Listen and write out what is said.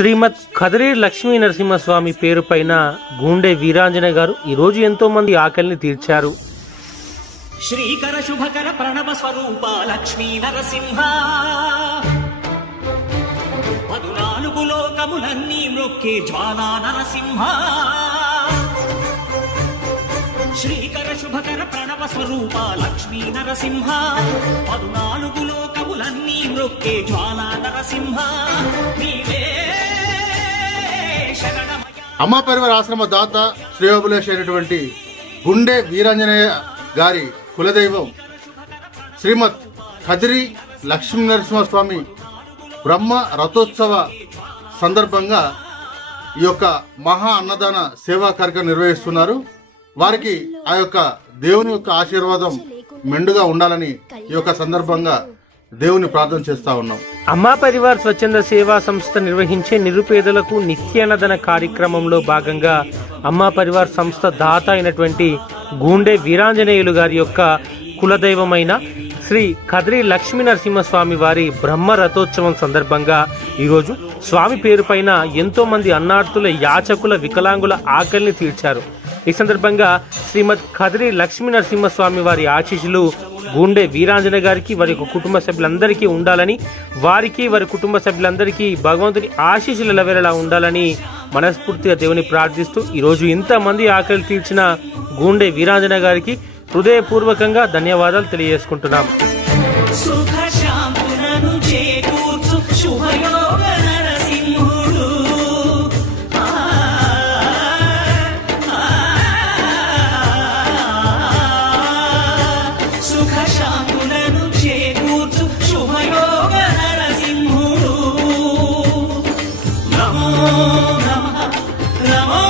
శ్రీమద్ ఖదరీ లక్ష్మీ నరసింహస్వామి పేరు పైన గూండె వీరాంజనేయ గారు ఈ రోజు ఎంతో మంది ఆకలిని తీర్చారు. శ్రీకర శుభకర ప్రణవ స్వరూప లక్ష్మీ నరసింహ 14 లోకములన్నీ మ్రొక్కే జ్వాలా నరసింహ. శ్రీకర శుభకర ప్రణవ స్వరూప లక్ష్మీ నరసింహ 14 లోకములన్నీ మ్రొక్కే జ్వాలా నరసింహ. అమ్మా పరివార ఆశ్రమ దాత శ్రేయోభిలాషి అయినటువంటి గుండె వీరాంజనేయ గారి కులదైవం శ్రీమద్ ఖదరీ లక్ష్మీ నరసింహస్వామి బ్రహ్మ రథోత్సవ సందర్భంగా ఈ యొక్క మహా అన్నదాన సేవా కార్యక్రమం నిర్వహిస్తున్నారు. వారికి ఆ యొక్క దేవుని యొక్క ఆశీర్వాదం మెండుగా ఉండాలని ఈ యొక్క సందర్భంగా దేవుని ప్రార్థన చేస్తా ఉన్నాం. అమ్మా పరివార్ స్వచ్ఛంద సేవా సంస్థ నిర్వహించే నిరుపేదలకు నిత్యాన్నదాన కార్యక్రమంలో భాగంగా అమ్మా పరివార్ సంస్థ దాత అయినటువంటి గూండె వీరాంజనేయులు గారి యొక్క కులదైవమైన శ్రీ ఖదరీ లక్ష్మీ నరసింహస్వామి వారి బ్రహ్మ రథోత్సవం సందర్భంగా ఈరోజు స్వామి పేరు పైన ఎంతో మంది అన్నార్థుల యాచకుల వికలాంగుల ఆకలిని తీర్చారు. ఈ సందర్భంగా శ్రీమద్ ఖదరీ లక్ష్మీ నరసింహస్వామి వారి ఆశీస్సులు గూండె వీరాంజనేయ గారికి వారి యొక్క కుటుంబ సభ్యులందరికీ ఉండాలని, వారికి వారి కుటుంబ సభ్యులందరికీ భగవంతుని ఆశీస్సులు ఎలవేళలా ఉండాలని మనస్ఫూర్తిగా దేవుని ప్రార్థిస్తూ ఈరోజు ఇంతమంది ఆకలి తీర్చిన గూండె వీరాంజనేయ గారికి హృదయపూర్వకంగా ధన్యవాదాలు తెలియజేసుకుంటున్నాం. నమో నమః నమో